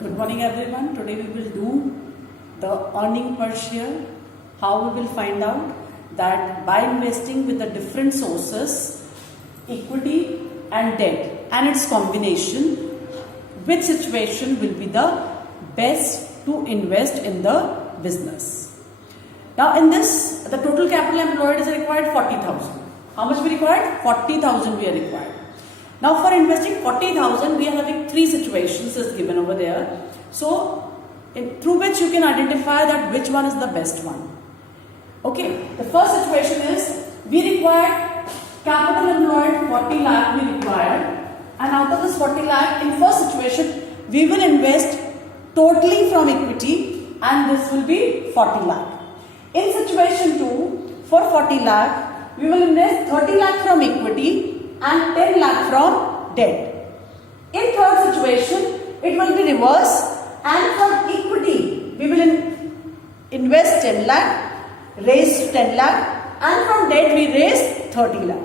Good morning everyone. Today we will do the earning per share. How we will find out that by investing with the different sources, equity and debt and its combination, which situation will be the best to invest in the business. Now in this, the total capital employed is required 40,000. How much we required? 40,000 we are required. Now for investing 40,000, we are having three situations as given over there. So through which you can identify that which one is the best one. Okay, the first situation is we require capital employed 40 lakh we required, and out of this 40 lakh in first situation we will invest totally from equity and this will be 40 lakh. In situation 2, for 40 lakh we will invest 30 lakh from equity and 10 lakh from debt. In third situation, it will be reverse, and from equity we will invest 10 lakh, raise 10 lakh, and from debt we raise 30 lakh.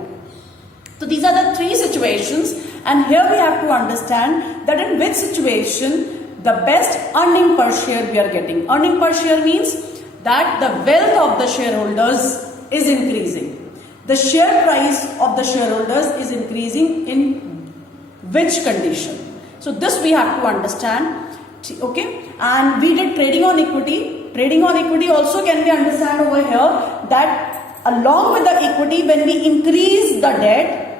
So these are the three situations, and here we have to understand that in which situation the best earning per share we are getting. Earning per share means that the wealth of the shareholders is increasing. The share price of the shareholders is increasing in which condition? So this we have to understand. Okay, and we did trading on equity. Trading on equity also can be understand over here that along with the equity, when we increase the debt,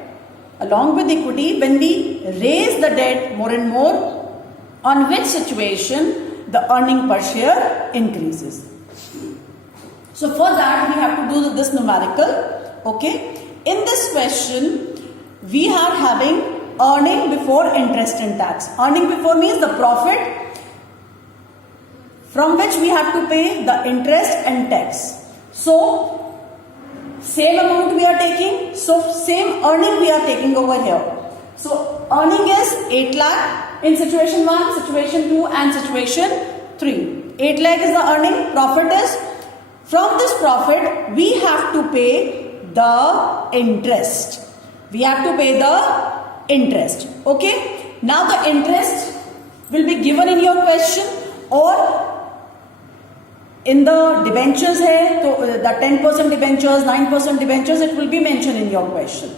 along with equity, when we raise the debt more and more, on which situation the earning per share increases. So for that we have to do this numerical. Okay, in this question we are having earning before interest and tax. Earning before means the profit from which we have to pay the interest and tax. So same amount we are taking, so same earning we are taking over here. So earning is 8 lakh in situation 1, situation 2 and situation 3. 8 lakh is the earning, profit is, from this profit we have to pay the interest. We have to pay the interest. Okay. Now the interest will be given in your question or in the debentures hai, so the 10% debentures, 9% debentures, it will be mentioned in your question.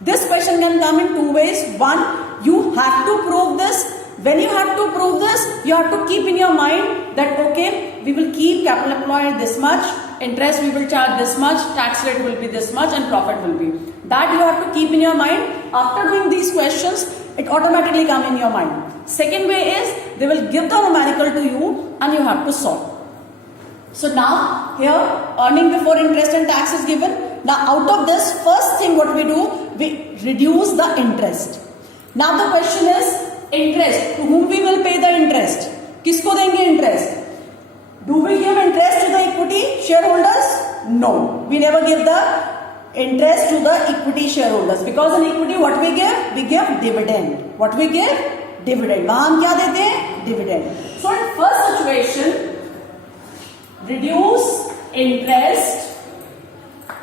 This question can come in two ways. One, you have to prove this. When you have to prove this, you have to keep in your mind that okay, we will keep capital employed this much, interest we will charge this much, tax rate will be this much and profit will be. That you have to keep in your mind. After doing these questions, it automatically come in your mind. Second way is, they will give the numerical to you and you have to solve. So now, here, earning before interest and tax is given. Now out of this, first thing what we do, we reduce the interest. Now the question is, interest, to whom we will pay the interest? Kisko denge interest? Do we give interest to the equity shareholders? No, we never give the interest to the equity shareholders, because in equity what we give? We give dividend. What we give? Dividend. वहाँ हम क्या देते हैं? Dividend. So in first situation, reduce interest,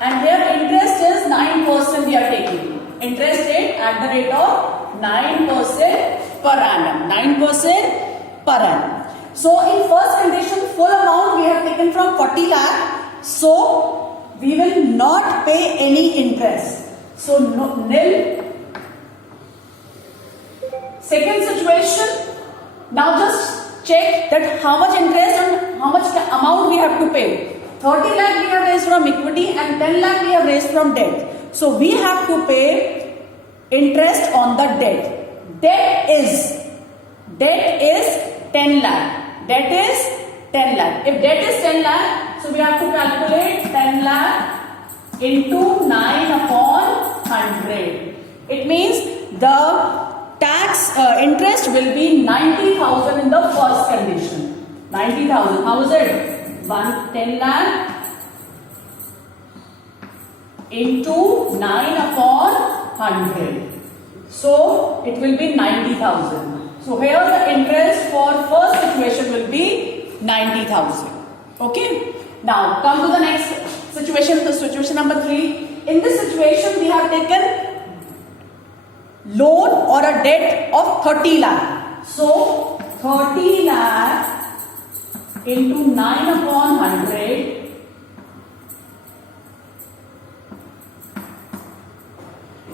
and here interest is 9% we are taking. Interest rate at the rate of 9% per annum. 9% per annum. So in first condition, full amount we have taken from 40 lakh. So we will not pay any interest. So no, nil. Second situation, now just check that how much interest and how much amount we have to pay. 30 lakh we have raised from equity and 10 lakh we have raised from debt. So we have to pay interest on the debt. Debt is 10 lakh. Debt is 10 lakh. If debt is 10 lakh, so we have to calculate 10 lakh into 9 upon 100. It means the tax interest will be 90,000 in the first condition. 90,000. How is it? 10 lakh into 9 upon 100. So it will be 90,000. So here the interest for first situation will be 90,000. Okay. Now come to the next situation, the situation number 3. In this situation we have taken loan or a debt of 30 lakh. So 30 lakh into 9 upon 100.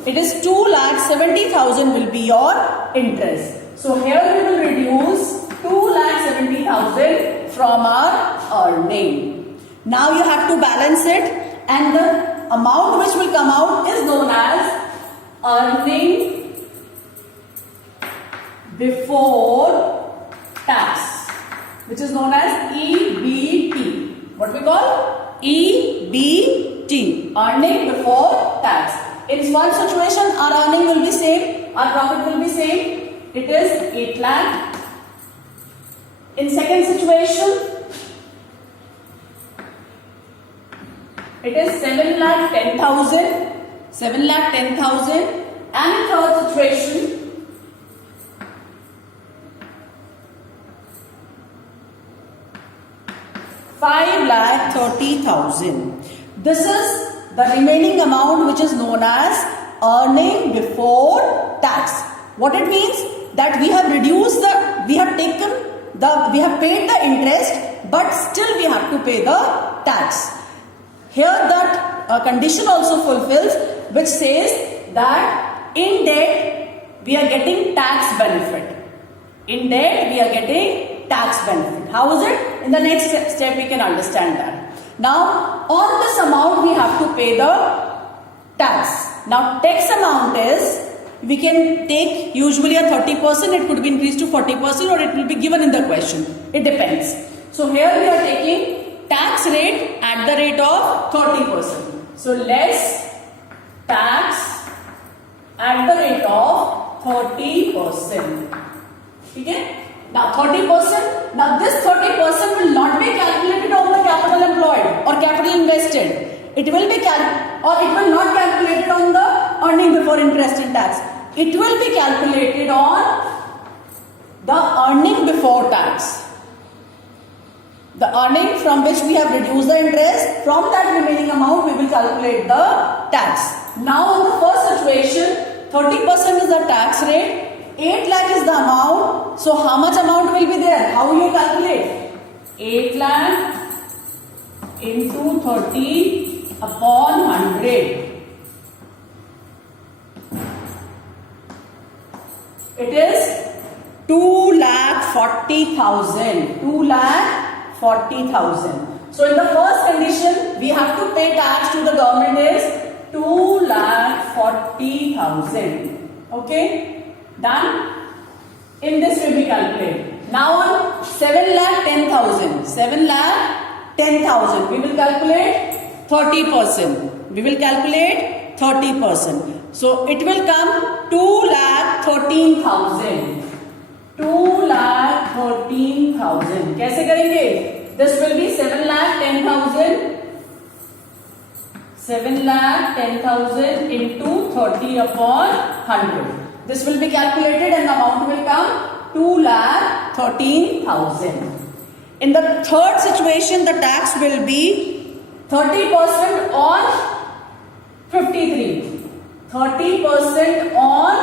It is 2,70,000 will be your interest. So here we will reduce 2,70,000 from our earning. Now you have to balance it, and the amount which will come out is known as earning before tax, which is known as EBT. What we call? EBT, earning before tax. In one situation, our earning will be same, our profit will be same. It is 8 lakh. In second situation, it is 7,10,000. 7,10,000. And in third situation, $5,30,000. This is the remaining amount which is known as earning before tax. What it means? That we have reduced we have paid the interest, but still we have to pay the tax. Here that condition also fulfills, which says that in debt we are getting tax benefit. In debt we are getting tax benefit. How is it? In the next step we can understand that. Now on this amount we have to pay the tax. Now tax amount is, we can take usually a 30%, it could be increased to 40%, or it will be given in the question. It depends. So here we are taking tax rate at the rate of 30%. So less tax at the rate of 30%. Okay? Now 30%, now this 30% will not be calculated on the capital employed or capital invested. It will be it will not calculated on the earning before interest and tax. It will be calculated on the earning before tax. The earning from which we have reduced the interest, from that remaining amount we will calculate the tax. Now in the first situation, 30% is the tax rate. 8 lakh is the amount. So how much amount will be there? How you calculate? 8 lakh into 30 upon 100. It is 2,40,000. 2,40,000. So in the first condition, we have to pay tax to the government is 2,40,000. Okay? Done? In this way we calculate. Now on 7,10,000. 7,10,000. We will calculate 30%. We will calculate 30%. So it will come 2,13,000. 2,13,000. कैसे करेंगे? This will be 7,10,000. 7,10,000 into 30 upon 100. This will be calculated and the amount will come 2,13,000. In the third situation, the tax will be 30% on 53. 30% on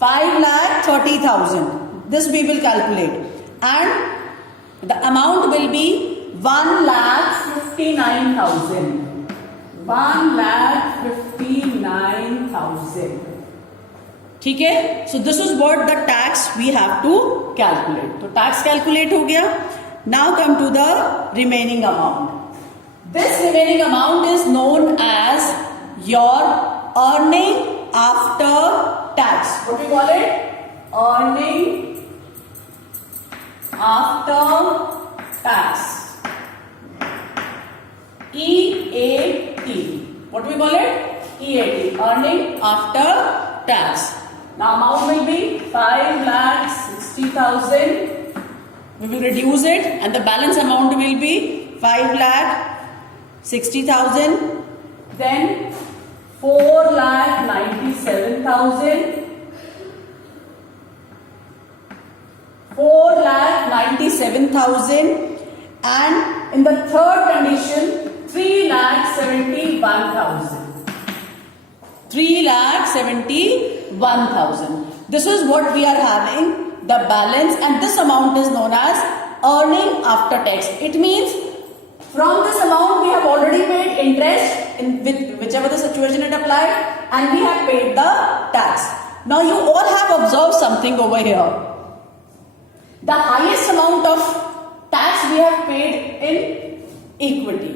5,30,000. This we will calculate. And the amount will be 1,59,000. 1,59,000. ठीक है? So this is what the tax we have to calculate. तो tax calculate हो गया. Now come to the remaining amount. This remaining amount is known as your earning after tax. What do we call it? Earning after tax. EAT. What do we call it? EAT. Earning after tax. Now amount will be 5,60,000. We will reduce it and the balance amount will be 5,60,000. Then 4,97,000. 4,97,000. And in the third condition, 3,71,000. 3,71,000. This is what we are having. the balance, and this amount is known as earning after tax. It means from this amount we have already paid interest in whichever the situation it applied, and we have paid the tax. Now you all have observed something over here. The highest amount of tax we have paid in equity.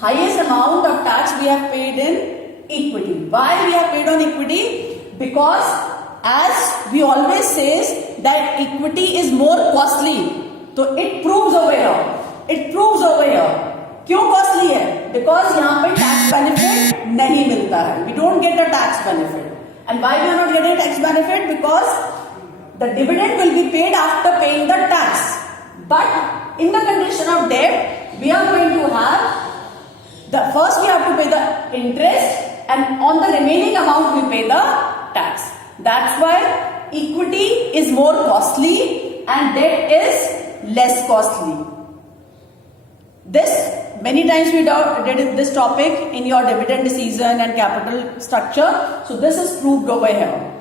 Highest amount of tax we have paid in equity. Why we have paid on equity? Because as we always says that equity is more costly. So it proves over here. It proves over here. क्यों costly है? Because यहाँ पे tax benefit नहीं मिलता है. We don't get a tax benefit. And why we are not getting tax benefit? Because the dividend will be paid after paying the tax. But in the condition of debt, we are going to have first we have to pay the interest, and on the remaining amount we pay the tax. That's why equity is more costly and debt is less costly. This many times we did this topic in your dividend decision and capital structure. So this is proved over here.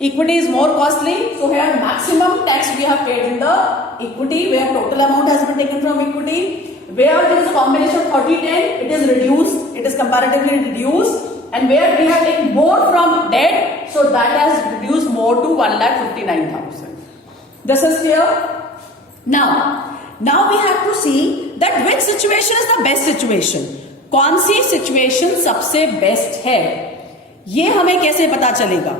Equity is more costly. So here maximum tax we have paid in the equity, where total amount has been taken from equity. Where there is a combination of 30-10, it is reduced. It is comparatively reduced. And where we have taken more from debt, so that has reduced more to 1,59,000. This is clear. Now we have to see that which situation is the best situation. कौन सी situation सबसे best है? ये हमें कैसे पता चलेगा?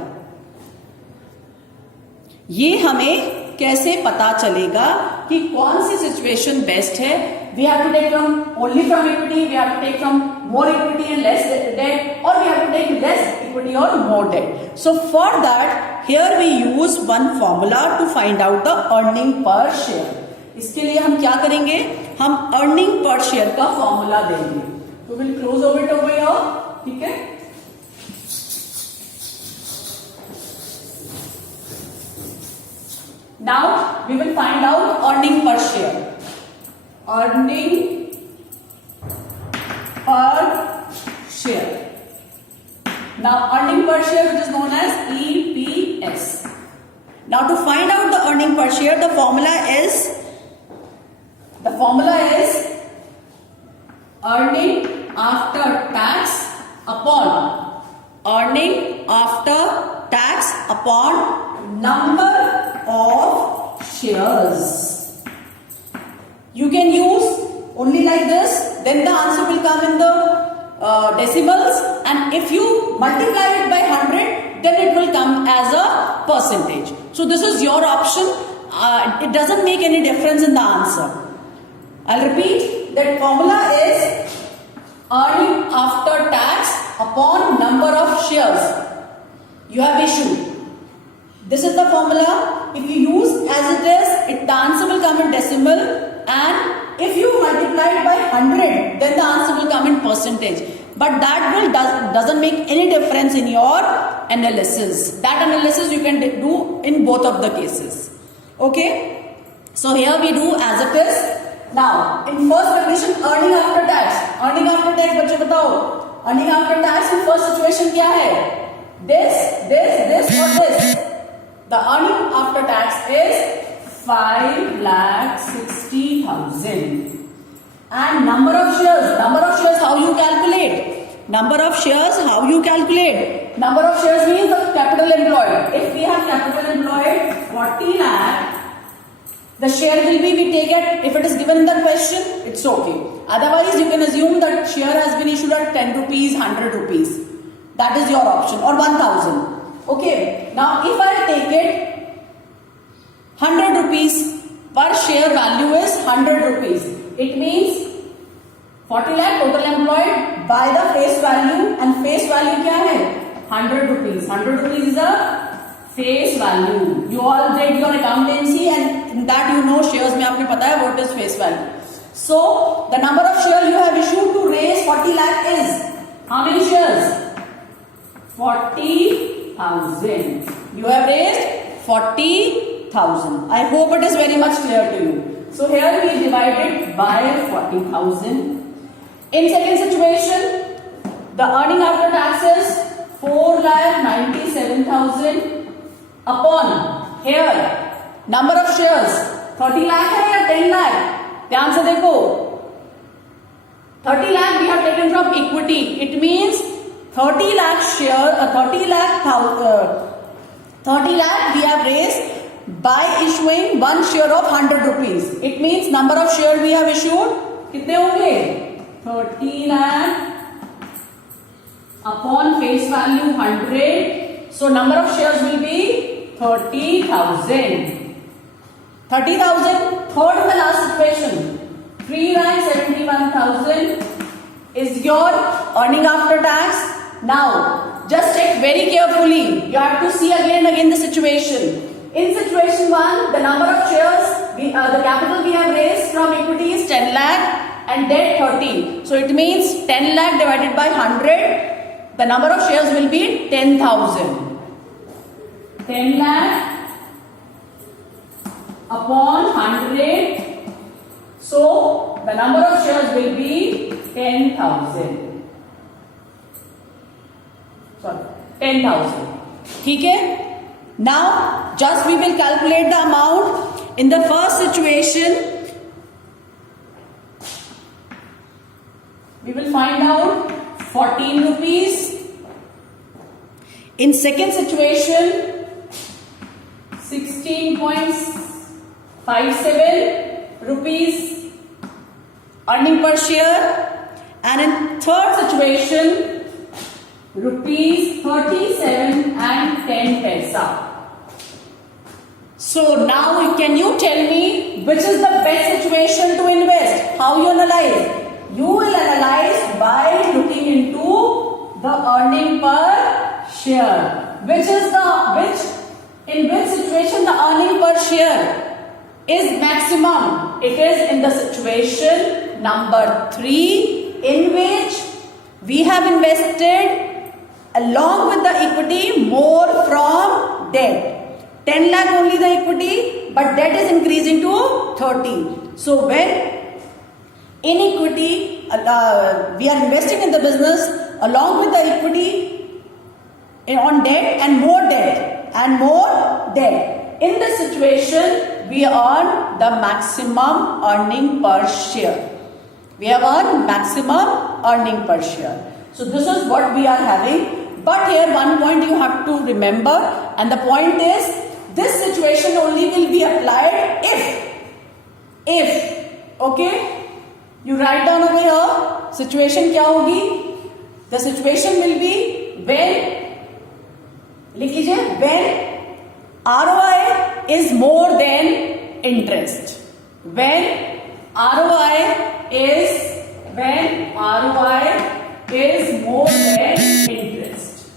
ये हमें कैसे पता चलेगा कि कौन सी situation best है? We have to take from only from equity, we have to take from more equity and less debt, or we have to take less equity or more debt. So for that, here we use one formula to find out the earning per share. इसके लिए हम क्या करेंगे? हम earning per share का formula देंगे. तो we'll close over it over here. ठीक है? Now we will find out earning per share. Earning per share. Now earning per share, which is known as EPS. Now to find out the earning per share, the formula is earning after tax upon number of shares. You can use only like this, then the answer will come in the decimals, and if you multiply it by 100, then it will come as a percentage. So this is your option. It doesn't make any difference in the answer. I'll repeat, that formula is earning after tax upon number of shares you have issued. This is the formula. If you use as it is, the answer will come in decimal, and if you multiply it by 100, then the answer will come in percentage. But that doesn't make any difference in your analysis. That analysis you can do in both of the cases. Okay? So here we do as it is. Now, in first condition, earning after tax. Earning after tax, बच्चों बताओ. Earning after tax in first situation क्या है? This or this. The earning after tax is 5,60,000. And number of shares, how you calculate? Number of shares means the capital employed. If we have capital employed 40 lakh, the share will be, we take it, if it is given in the question, it's okay. Otherwise, you can assume that share has been issued at 10 rupees, 100 rupees. That is your option, or 1,000. Okay, now if I take it 100 rupees, per share value is 100 rupees. It means 40 lakh total employed by the face value, and face value क्या है? 100 rupees. 100 rupees is a face value. You all did your accountancy, and in that you know shares में आपने पता है what is face value. So the number of shares you have issued to raise 40 lakh is how many shares? 40,000. You have raised 40,000. I hope it is very much clear to you. So here we divide it by 40,000. In second situation, the earning after tax is 4,97,000 upon here number of shares 30 lakh है या 10 lakh? ध्यान से देखो, 30 lakh we have taken from equity. It means 30 lakh share, 30 lakh we have raised by issuing one share of 100 rupees. It means number of shares we have issued कितने होंगे? 30 lakh upon face value 100. So number of shares will be 30,000. 30,000. Third and the last situation, 3,71,000 is your earning after tax. Now, just check very carefully. You have to see again and again the situation. In situation 1, the number of shares, the capital we have raised from equity is 10 lakh and debt 30. So it means 10 lakh divided by 100, the number of shares will be 10,000. 10 lakh upon 100. So the number of shares will be 10,000. Sorry, 10,000. ठीक है? Now just we will calculate the amount. In the first situation, we will find out 14 rupees. In second situation, 16.57 rupees earning per share, and in third situation, rupees 37 and 10 paisa. So now can you tell me which is the best situation to invest? How you analyze? You will analyze by looking into the earning per share. In which situation the earning per share is maximum? It is in the situation number 3, in which we have invested along with the equity more from debt. 10 lakh only the equity, but debt is increasing to 30. So when in equity we are investing in the business along with the equity on debt and more debt and more debt. In this situation, we earn the maximum earning per share. We have earned maximum earning per share. So this is what we are having. But here one point you have to remember, and the point is this situation only will be applied if, okay, you write down over here, situation क्या होगी? The situation will be when, लिख लीजिए, when ROI is more than interest. When ROI is more than interest.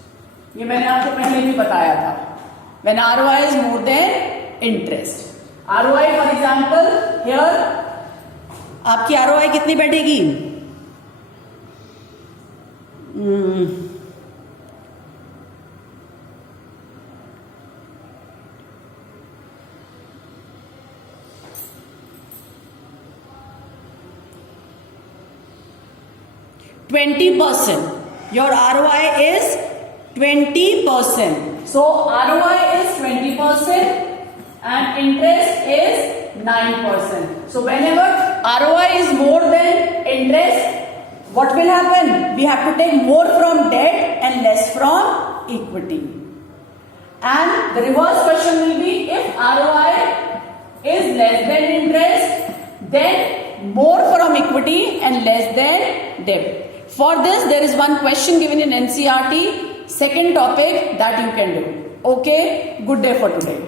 ये मैंने आपको पहले भी बताया था. When ROI is more than interest. ROI for example, here आपकी ROI कितनी बैठेगी? 20%. Your ROI is 20%. So ROI is 20% and interest is 9%. So whenever ROI is more than interest, what will happen? We have to take more from debt and less from equity. And the reverse question will be, if ROI is less than interest, then more from equity and less than debt. For this, there is one question given in NCERT, second topic that you can do. Okay, good day for today.